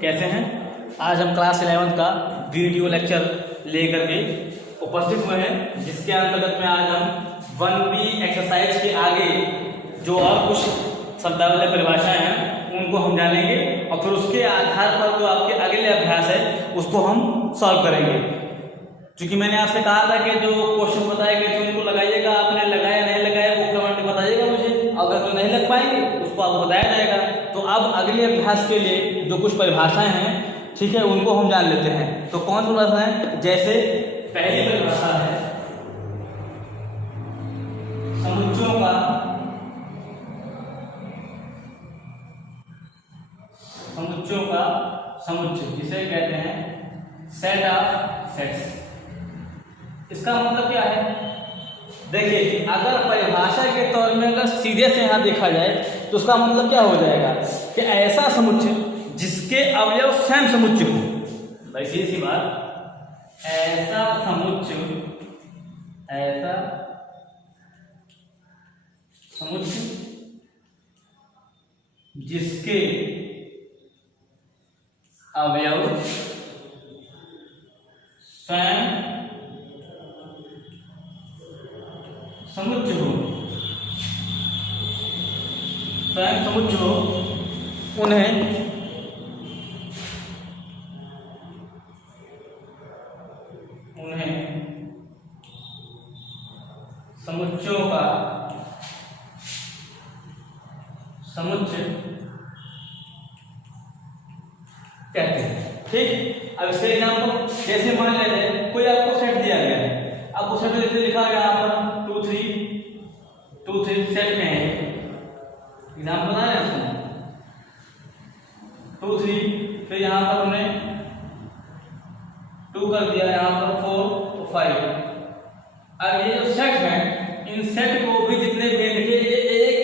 कैसे हैं? आज हम क्लास 11 का वीडियो लेक्चर लेकर के उपस्थित हुए हैं, जिसके अंतर्गत में आज हम 1B एक्सरसाइज के आगे जो और कुछ शब्दावली परिभाषाएं हैं उनको हम जानेंगे और फिर उसके आधार पर जो आपके अगले अभ्यास है उसको हम सॉल्व करेंगे। क्योंकि मैंने आपसे कहा था कि जो क्वेश्चन बताए गए थे उनको लगाइएगा, आपने लगाया नहीं लगाया वो कमेंट में बताइएगा मुझे, अगर तो नहीं लग पाएंगे उसको आपको बताया जाएगा। तो अब अगले अभ्यास के लिए जो कुछ परिभाषाएं हैं, ठीक है, उनको हम जान लेते हैं। तो कौन सी परिभाषा है? जैसे पहली परिभाषा है समुच्चयों का समुच्चय, जिसे कहते हैं सेट ऑफ सेट्स। इसका मतलब क्या है? देखिए, अगर परिभाषा के तौर में अगर सीधे से यहां देखा जाए तो उसका मतलब क्या हो जाएगा कि ऐसा समुच्चय जिसके अवयव स्वयं समुच्चय हो। वैसी सी बात, ऐसा समुच्चय जिसके अवयव स्वयं समुच्चय हो, उन्हें समुच्चयों का समुच्चय कहते हैं। ठीक, अब इसके एग्जाम्पल जैसे मान लेते हैं कोई आपको सेट दिया गया है, आपको सेट जैसे लिखा गया यहाँ पर 2 3 सेट में है, एग्जाम्पल आ रहे हैं उसमें 2 3, फिर यहाँ पर हमने 2 कर दिया, यहाँ पर 4 तो 5। अब ये जो सेट है, इन सेट को भी जितने भी लिखे,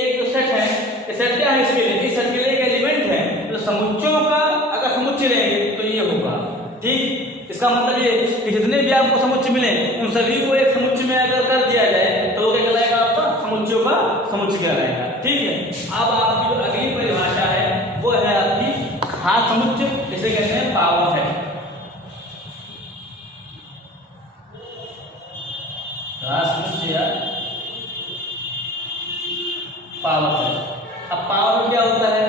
एक जो सेट है, ये सेट क्या है? इसके लिए इस सेट के लिए एक एलिमेंट है, तो समुच्चयों का अगर समुच्चय लेंगे तो ये होगा। ठीक, इसका मतलब ये कि जितने भी आपको समुच्चय मिले उन सभी को एक समुच्चय में अगर कर दिया जाए तो क्या कहलाएगा? आपका समुच्चयों का समुच्चय कहलाएगा। ठीक है, अब आपकी जो अगली परिभाषा है वो है आपकी घात समुच्चय, जिसे कहते हैं पावर सेट। घात समुच्चय या पावर सेट। अब पावर क्या होता है?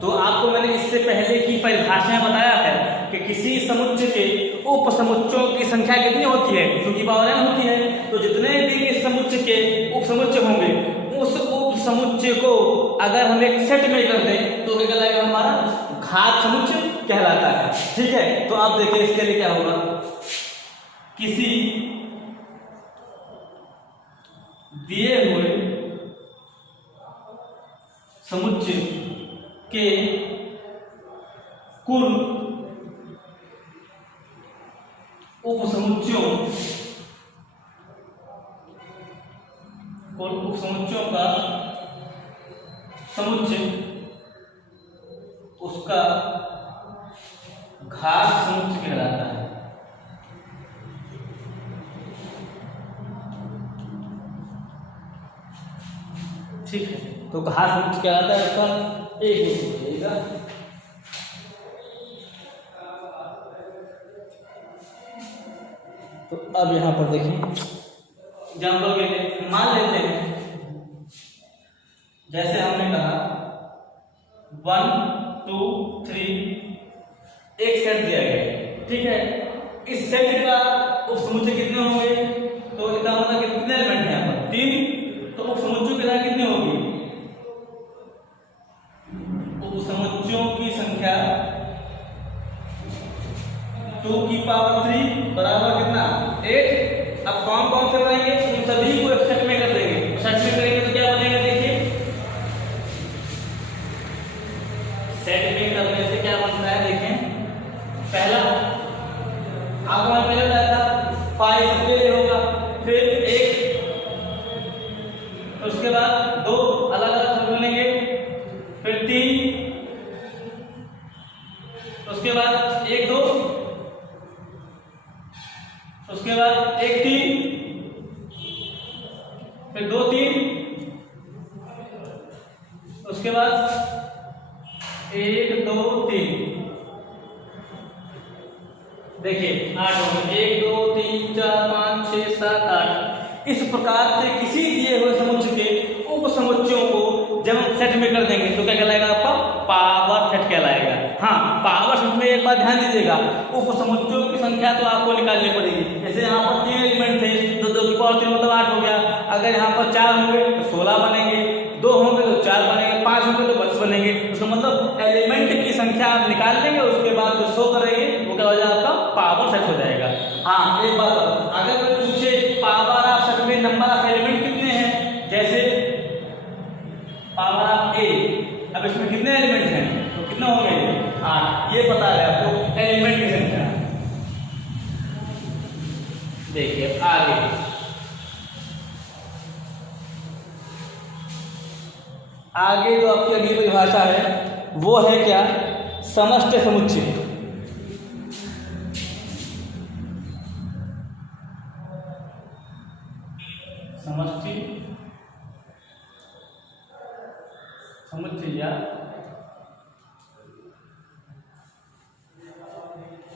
तो आपको मैंने इससे पहले की परिभाषा में बताया है कि किसी समुच्चय के उप समुच्चयों की संख्या कितनी होती है? क्योंकि पावर n होती है, तो जितने भी इस समुच्चय के उप समुच्चय होंगे उस उप समुच्चय को अगर हम एक सेट में कर दें तो क्या कहलाएगा? हमारा घात समुच्चय कहलाता है। ठीक है, तो आप देखिए इसके लिए क्या होगा? किसी दिए हुए समुच्चय के कुल उपसमुच्चयों का समुच्चय उसका घात समुच्चय कहलाता है। ठीक है, तो घात समुच्चय कहलाता है, उसका एक हो जाएगा। तो अब यहां पर देखिए एग्जाम्पल के लिए मान लेते हैं, जैसे हमने कहा 1 2 3 एक सेट दिया गया। ठीक है, इस सेट का उपसमुच्चय कितने होंगे? तो इसका मतलब कितने एलिमेंट हैं? यहाँ पर 3, तो उपसमुच्चयों की संख्या कितनी होगी? उपसमुच्चयों की संख्या 2 की पावर 3 बराबर कितना? 8। अब कौन कौन से बनाएंगे? उन सभी को एक सेट में कर देंगे। सेट में करेंगे तो क्या बनेगा? देखिए, सेट में करने से क्या बनता है? देखें, पहला आपको पहले बताया था 5 सबके लिए होगा, फिर 1, उसके बाद 2 अलग अलग सब बनेंगे, फिर 3, उसके बाद 1 2, उसके बाद 1 3, फिर 2 3, उसके बाद 1 2 3, देखिए 8 हो गए, 1 2 3 4 5 6 7 8। इस प्रकार से किसी दिए हुए समुच्चय के उप समुच्चयों को जब हम सेट में कर देंगे तो क्या कहलाएगा आपका पावर सेट कहलाएगा। हाँ, पावर सेट में एक बात ध्यान दीजिएगा, उप समुच्चयों की संख्या तो आपको निकालनी पड़ेगी। जैसे यहाँ पर 3 एलिमेंट थे तो 2 की पावर 3 मतलब 8 हो गया। अगर यहाँ पर 4 होंगे तो 16 बनेंगे, 2 होंगे तो 4 बनेंगे, 5 होंगे तो 25 बनेंगे। उसका मतलब एलिमेंट की संख्या आप निकाल लेंगे, उसके बाद जो शो करेंगे वो क्या हो जाएगा आपका पावर सेट हो जाएगा। हाँ, एक बात अगर कोई पूछे पावर ऑफ सेट में नंबर ऑफ एलिमेंट कितने हैं, जैसे पावर ऑफ ए, अब इसमें कितने एलिमेंट हैं तो कितने होंगे 8, ये पता है आपको एलिमेंट की संख्या। देखिए आगे आगे जो आपकी अगली परिभाषा है वो है क्या, समष्टि समुच्चय। समष्टि समुच्चय या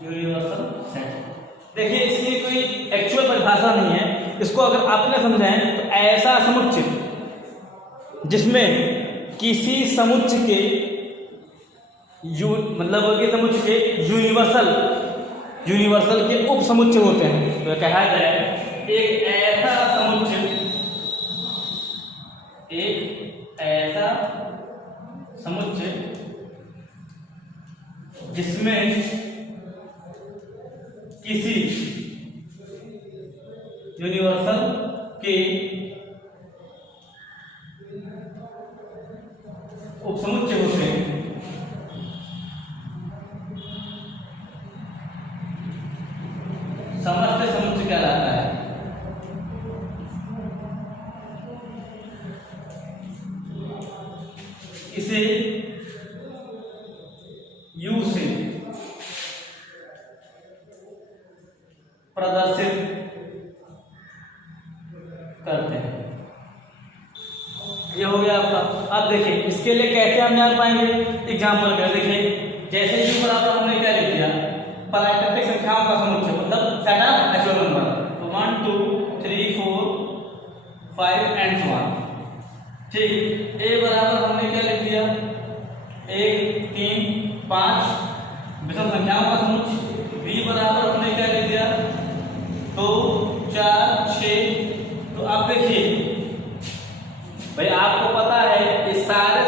यूनिवर्सल सेट। देखिए इसकी कोई एक्चुअल परिभाषा नहीं है, इसको अगर आपने समझाएं तो ऐसा समुच्चय जिसमें किसी समुच्चय के मतलब कि समुच्चय के यूनिवर्सल के उप समुच्चय होते हैं, तो कहा जाए एक ऐसा समुच्चय जिसमें किसी यूनिवर्सल के उपसमुच्चय होते हैं, समष्टि समुच्चय कहलाता है। इसे U से प्रदर्शित करते हैं। ये हो गया आपका। अब देखिए इसके लिए कैसे हम जान पाएंगे, एग्जाम्पल में देखिए जैसे U बराबर हमने क्या लिख दिया, प्राकृतिक संख्याओं का समुच्चय मतलब सेट ऑफ नेचुरल नंबर, तो 1 2 3 4 5 एंड so on। ठीक, A बराबर हमने क्या लिख दिया, 1 3 5 विषम संख्याओं का समुच्चय। B बराबर हमने क्या लिख दिया, 2 4 6। तो आप देखिए भाई आपको पता है ये सारे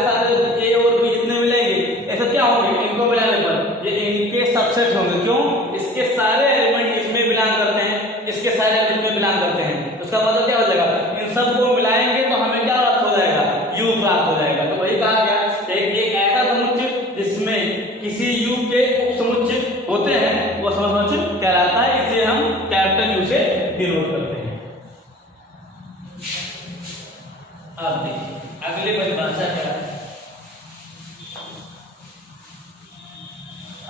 A और B जितने मिलेंगे ऐसा क्या होंगे, इनको मिलाने पर ये इनके सबसेट होंगे। क्यों, इसके सारे एलिमेंट इसमें बिलोंग करते हैं, इसके सारे एलिमेंट में बिलोंग करते हैं। उसका मतलब क्या हो जाएगा, इन सबको मिलाएंगे तो हमें क्या प्राप्त हो जाएगा, U प्राप्त हो जाएगा। तो वही कहा गया एक ऐसा समुच्चय जिसमें किसी U के उपसमुच्चय होते हैं वो समुच्चय कहलाता है। इसे हम कैपिटल U से डिनोट करते हैं। अब देखिए अगली परिभाषा क्या है,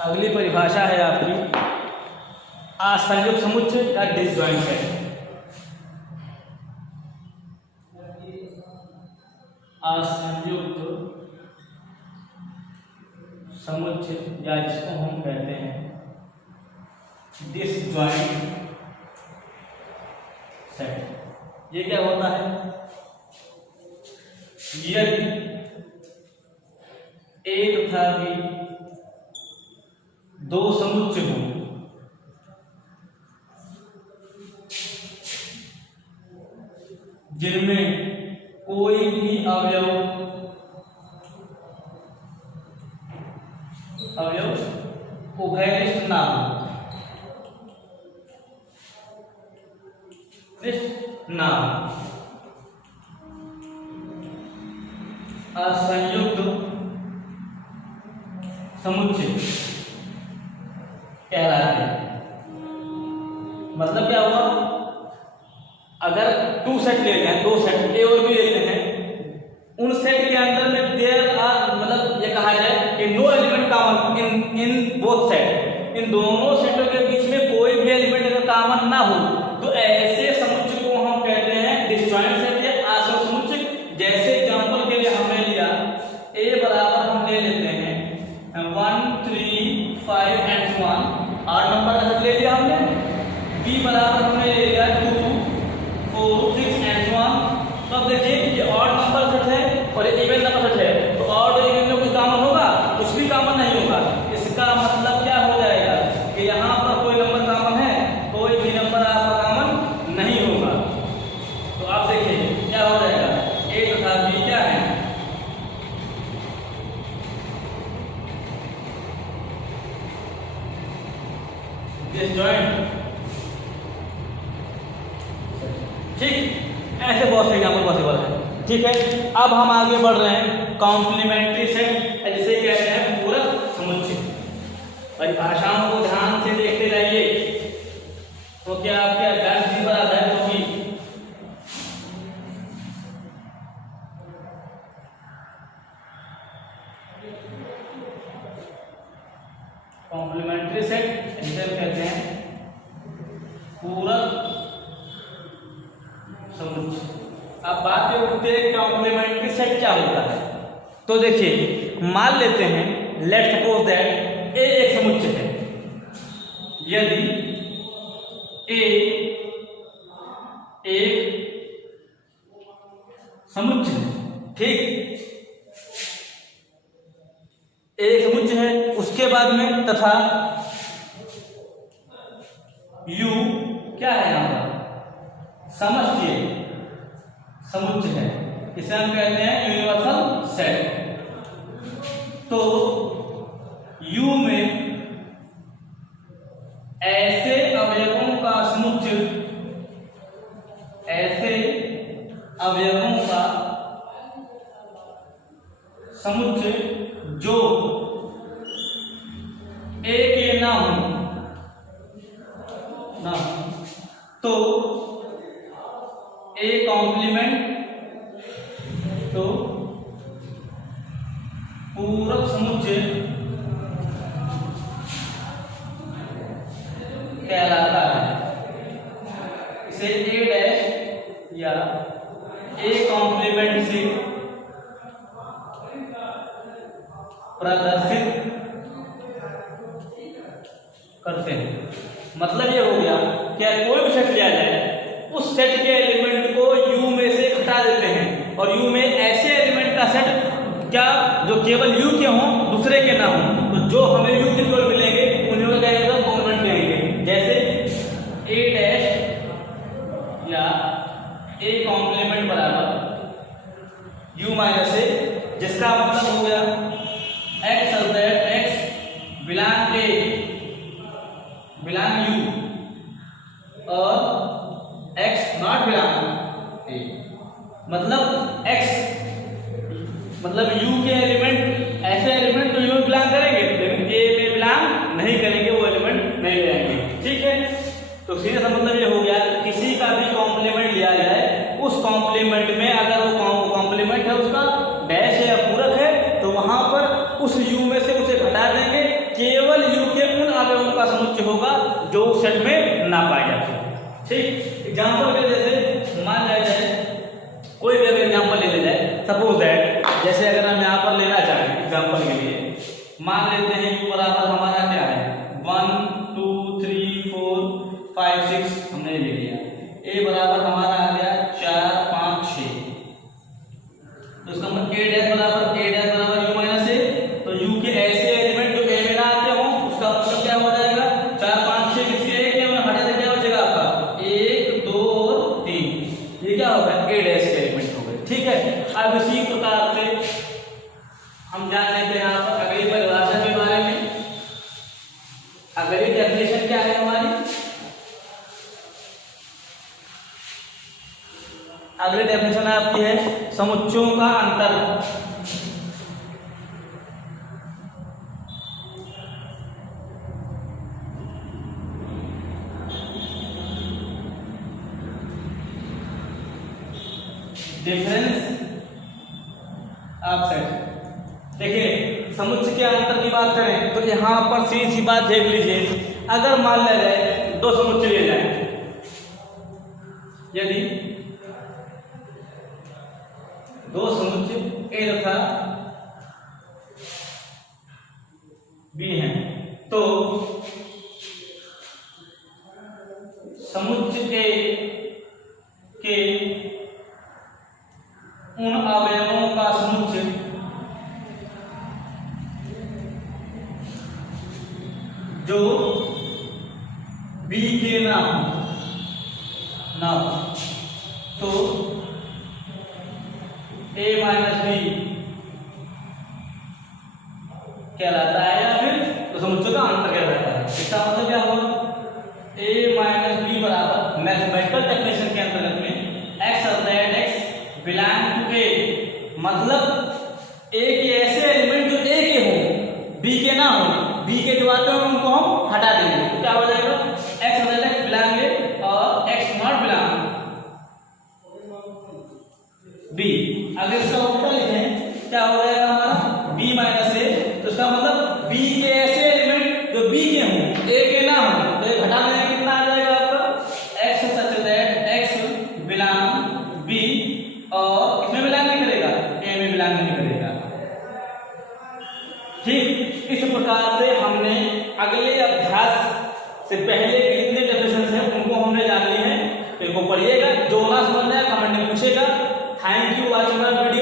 अगली परिभाषा है आपकी असंयुक्त समुच्चय या डिसजॉइंट सेट। असंयुक्त समुच्चय या जिसको हम कहते हैं डिसजॉइंट सेट। ये क्या होता है, यदि A तथा B दो समुच्चय हों जिनमें कोई भी अवयव उभयनिष्ठ ना हो, ना असंयुक्त समुच्चय कहलाते हैं। मतलब क्या हुआ, अगर 2 सेट लेते हैं, 2 सेट A और B लेते हैं, उन सेट के अंदर में देयर आर मतलब ये कहा जाए कि no element common in both set, इन दोनों सेटों के बीच में कोई भी एलिमेंट अगर कॉमन ना हो तो ऐसे समुच्चय को हम कहते हैं डिसजॉइंट सेट या असंयुक्त समुच्चय। जैसे एग्जांपल के लिए हमने लिया A बराबर हम ले लेते हैं 1 3 5 एंड 1 8 नंबर का सेट ले लिया बी बराबर हमें ले लिया 2 4 6 एंड so on। तो अब देखिए ये ऑड नंबर सेट है और ये इवन नंबर सेट है, तो ऑड और इवन में कुछ कॉमन होगा? कुछ भी कॉमन नहीं होगा। इसका मतलब क्या हो जाएगा कि यहाँ पर कोई नंबर कॉमन है, कोई भी नंबर आपका कॉमन नहीं होगा। तो आप देखिए क्या हो जाएगा, ए तथा बी क्या है, डिसजॉइंट। ठीक, ऐसे बहुत से एग्जाम्पल पॉसिबल है। ठीक है, अब हम आगे बढ़ रहे हैं कॉम्प्लीमेंट्री सेट, जिसे कहते हैं पूरक समुच्चय। परिभाषाओं को ध्यान से देखते जाइए। तो क्या आपके 10 जी बराबर है, क्योंकि कॉम्प्लीमेंट्री सेट जिसे कहते हैं पूरक समुच्चय। अब बात करते हैं कॉम्प्लीमेंट्री सेट क्या होता है। तो देखिए मान लेते हैं, लेट्स सपोज दैट ए एक समुच्चय है। यदि ए एक समुच्चय है, ठीक, एक समुच्चय है, उसके बाद में तथा यू क्या है यहाँ पर, समष्टि समुच्चय है, इसे हम कहते हैं यूनिवर्सल सेट। तो यू में ऐसे अवयवों का समुच्चय, ऐसे अवयवों का समुच्चय जो ए के ना हो, ना तो ए कॉम्प्लीमेंट, तो पूरक समुच्चय कहलाता है। इसे ए डैश या ए कॉम्प्लीमेंट से प्रदर्शित करते हैं। मतलब ये हो गया कि कोई भी सेट लिया जाए, उस सेट के एलिमेंट को यू में से हटा देते हैं और यू में ऐसे एलिमेंट का सेट क्या जो केवल यू के हों, दूसरे के ना हों, तो जो हमें यू के केवल मिलेंगे उन्हें का क्या होगा, कॉम्प्लीमेंट कहेंगे। जैसे ए डैश या ए कॉम्प्लीमेंट बराबर यू माइनस ए, जिसका मतलब हो गया x such that x belong A belong you और एक्स नॉट बिलोंग ए। मतलब एक्स मतलब यू के एलिमेंट, ऐसे एलिमेंट तो यू में बिलोंग करेंगे लेकिन ए में बिलोंग नहीं करेंगे, वो एलिमेंट नहीं रहेंगे। ठीक है, तो सीधे सा मतलब ये हो गया किसी का भी कॉम्प्लीमेंट लिया जाए, उस कॉम्प्लीमेंट में अगर वो कॉम्प्लीमेंट है उसका डैश है या पूरक है, तो वहां पर उस यू में से उसे घटा देंगे, केवल यू के उन अवयवों का समुच्चय होगा जो उस सेट में ना पाए जाते। ठीक, एग्जाम्पल के जैसे मान लिया जाए, कोई भी अगर एग्जाम्पल ले लिया जाए, सपोज दैट जैसे अगर हम यहाँ पर लेना चाहें एग्जाम्पल के लिए, मान लेते हैं यू बराबर हमारा क्या है 1 2 3 4 5 6 हमने ले लिया। ए बराबर हमारा आ गया 4 5 6, तो इसका मतलब ए डैश बराबर यू माइनस ए, तो यू के ऐसे एलिमेंट जो ए में ना आते हों उसका मतलब क्या हो जाएगा 4 5 6 किसके एक के में हटा दे, क्या बचेगा आपका 1 2 और 3, ये क्या होगा ए डैश के एलिमेंट हो गए। ठीक है, अब इसी प्रकार से हम जान लेते हैं यहाँ पर अगली परिभाषा के बारे में। अगली डेफिनेशन क्या है हमारी, अगली डेफिनेशन आपकी है समुच्चयों का अंतर। Difference of set. देखिए समुच्चय के अंतर की बात करें तो यहाँ पर सीधी सी बात देख लीजिए, अगर मान लिया जाए दो समुच्चय ले जाए, यदि दो समुच्चय ए तथा बी हैं, तो जो बी के ना हो तो a माइनस बी कहलाता है, या फिर तो समझो का आंसर कहलाता है। इसका मतलब क्या हुआ, a माइनस बी बराबर मैथमेटिकल डेफिनेशन के अंतर्गत में x that x belong to a, मतलब a के ऐसे एलिमेंट जो a के हो b के ना हो, b के जो आते हैं उनको हम हटा देंगे, तो क्या हो जाएगा x that x belong a और x नॉट बिलोंग b। अगर इसका उल्टा लिखें क्या हो जाएगा हमारा b माइनस a, तो इसका मतलब b के ऐसे एलिमेंट जो b के हों a के ना हो, तो ये घटा देंगे, कितना आ जाएगा आपका x such that x belong b, और किसमें बिलोंग नहीं करेगा, a में बिलोंग नहीं करेगा। ठीक इस प्रकार से हमने अगले अभ्यास से पहले जितने डेफिनेशन है उनको हमने जान ली है, इनको पढ़िएगा, जो ना समझ में आए कमेंट में पूछेगा। Thank you watching my video.